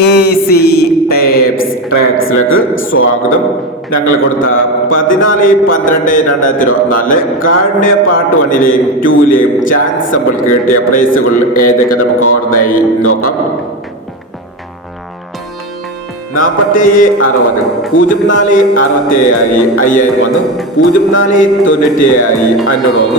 Easy tapes ട്രാക്സിലേക്ക് സ്വാഗതം. ഞങ്ങൾ കൊടുത്ത 14-12-2024 കാർഡിന്റെ പാർട്ട് 1ലെയും 2ലെയും ചാൻസ് സമ്പിൾ കിട്ടിയ പ്രൈസുകൾ ഏതൊക്കെ നമുക്ക് ഓർമ്മയായി നോക്കാം. 47-60 04-67 5000 04-97 500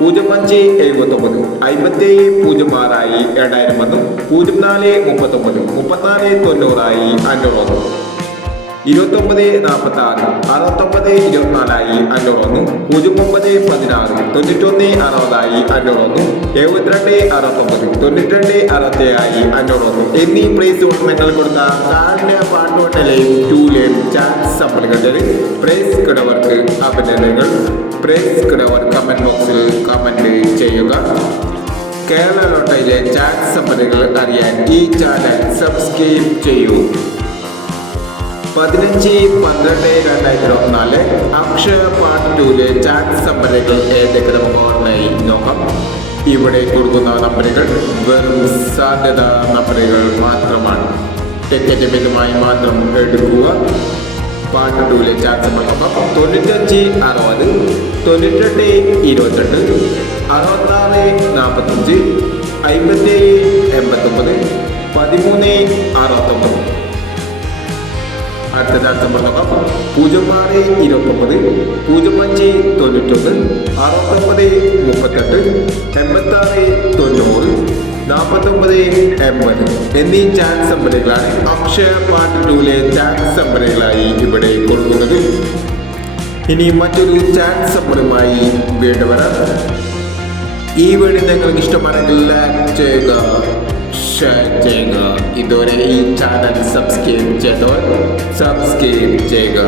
05-79 57-06 2000 04-39 34-90 500 29-46 69-24 500 09-16 91-60 500 72-69 92-67 500 എന്നീ പ്രൈസുകൾ നിങ്ങൾ കൊടുത്ത കാർഡിന്റെ പാർട്ട് 1ലെയും 2ലെയും ചാൻസ് സമ്പിളുകളുടെ പ്രൈസ് കിടവർക്ക് അഭിനന്ദനങ്ങൾ. പ്രൈസ് കിടവർ കമന്റ് ബോക്സിൽ കമന്റ് ചെയ്യുക. കേരള ലോട്ടറിയിലെ ചാൻസ് സമ്പിളുകൾ അറിയാൻ ഈ ചാനൽ സബ്സ്ക്രൈബ് ചെയ്യൂ. 15-12-2024 അക്ഷയ പാർട്ട് 2ലെ ചാൻസ് നമ്പറുകൾ ഏതൊക്കെ നമുക്ക് ഓർമ്മയായി നോക്കാം. ഇവിടെ കൊടുക്കുന്ന നമ്പറുകൾ വെറും സാധ്യത നമ്പറുകൾ മാത്രമാണ്. ടിക്കറ്റ് ബില്ലുമായി മാത്രം എടുക്കുക. പാർട്ട് 2ലെ ചാൻസ് നമ്പർ നോക്കാം. 95-60 98-28 66-45 57-89 13-69. അടുത്ത ചാൻസ് നമ്പർ നോക്കാം. 06-29 05-91 69-38 86-90 49-80 എന്നീ ചാൻസ് നമ്പറുകളാണ് അക്ഷയ പാർട്ട് 2ലെ ചാൻസ് നമ്പറുകളായി ഇവിടെ കൊടുക്കുന്നത്. ഇനി മറ്റൊരു ചാൻസ് നമ്പറുമായി വീണ്ടും വരാം. ഈ വീഡിയോ നിങ്ങൾക്ക് ഇഷ്ടമാണെങ്കിൽ ലൈക്ക് ചെയ്യുക, ഷെയർ ചെയ്യുക. ഇതുവരെ ഈ ചാനൽ സബ്സ്ക്രൈബ് ചെയ്തവർ സബ്സ്ക്രൈബ് ചെയ്യുക.